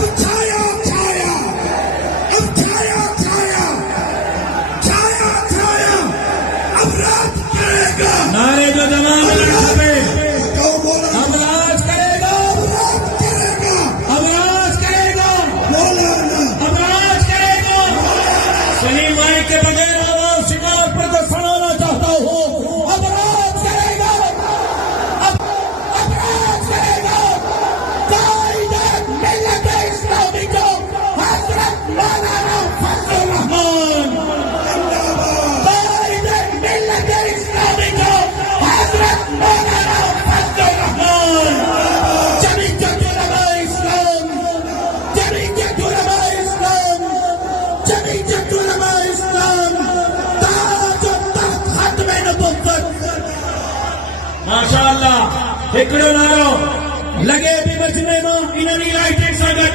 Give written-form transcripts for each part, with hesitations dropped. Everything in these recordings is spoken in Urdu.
اب چھایا چھایا، اب چھایا چھایا، چھایا چھایا، اب رات کرے گا. نعرے جو جوان کھپے کہو مولانا اب راج کرے گا، رات کرے گا. اب راج کرے گا، مولانا اب راج کرے گا. سلیم مائک کے بغیر آواز شکار پر تو سنانا چاہتا ہوں. اب راج کرے گا، اب راج کرے گا. قائد ملت اسلامی کو حضرت مولانا فضل الرحمان. قائد ملت اسلامی کو حضرت مولانا فضل الرحمان. جمعیت علماء اسلام، جمعیت علماء اسلام، جمعیت علماء اسلام، تاج و تخت ختم نبوت. ماشاءاللہ ہکڑو نارو لگے بھی مجمع میں انہی لائٹنگ سا گڈ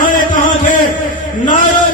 هاڻي توهان کي نعرو